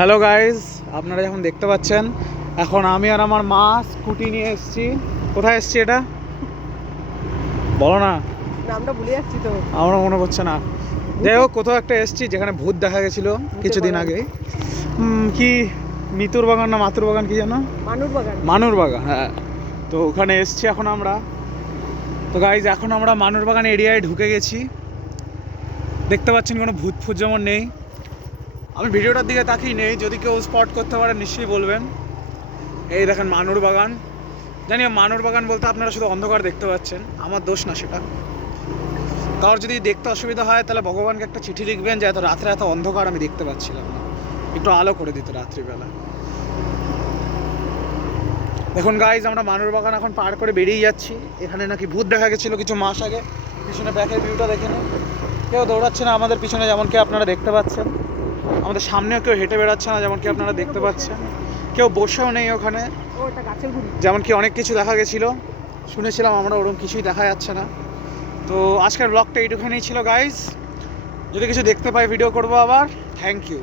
Hello guys, আপনারা যখন দেখতে পাচ্ছেন এখন আমি আর আমার মা স্কুটি নিয়ে এসেছি। কোথায় এসেছি এটা বলো না, নামটা ভুলে যাচ্ছি তো। আমরা মনে করছে না। যাই হোক, কোথাও একটা এসেছি যেখানে ভূত দেখা গেছিলো কিছুদিন বাগান। আগে। কি মিতুর বাগান না মাতুর বাগান কি যেন, মানুর বাগান। মানুর বাগান, হ্যাঁ। তো ওখানে এসেছি এখন আমরা। তো গাইজ এখন আমরা মানুর বাগান এরিয়ায় ঢুকে গেছি। দেখতে পাচ্ছেন কোনো ভূত ফুত যেমন নেই। আমি ভিডিওটার দিকে তাকিয়ে নেই, যদি কেউ স্পট করতে পারে নিশ্চয়ই বলবেন। এই দেখেন মানুর বাগান। জানি মানুর বাগান বলতে আপনারা শুধু অন্ধকার দেখতে পাচ্ছেন, আমার দোষ না সেটা। কারোর যদি দেখতে অসুবিধা হয় তাহলে ভগবানকে একটা চিঠি লিখবেন যে এত রাত্রে এত অন্ধকার আমি দেখতে পাচ্ছিলাম না, একটু আলো করে দিত রাত্রিবেলা। দেখুন গাইজ, আমরা মানুর বাগান এখন পার করে বেরিয়ে যাচ্ছি। এখানে নাকি ভূত দেখা গেছিলো কিছু মাস আগে। পিছনে ব্যাকের ভিউটা দেখে নিন, কেউ দৌড়াচ্ছে না আমাদের পিছনে যেমনকি আপনারা দেখতে পাচ্ছেন। আমাদের সামনেও কেউ হেঁটে বেড়াচ্ছে না যেমনকি আপনারা দেখতে পাচ্ছেন। কেউ বসেও নেই ওখানে, যেমন কি অনেক কিছু দেখা গেছিলো শুনেছিলাম আমরা, ওরকম কিছুই দেখা যাচ্ছে না। তো আজকের ব্লগটা এইটুখানেই ছিল গাইজ। যদি কিছু দেখতে পাই ভিডিও করবো আবার। Thank you.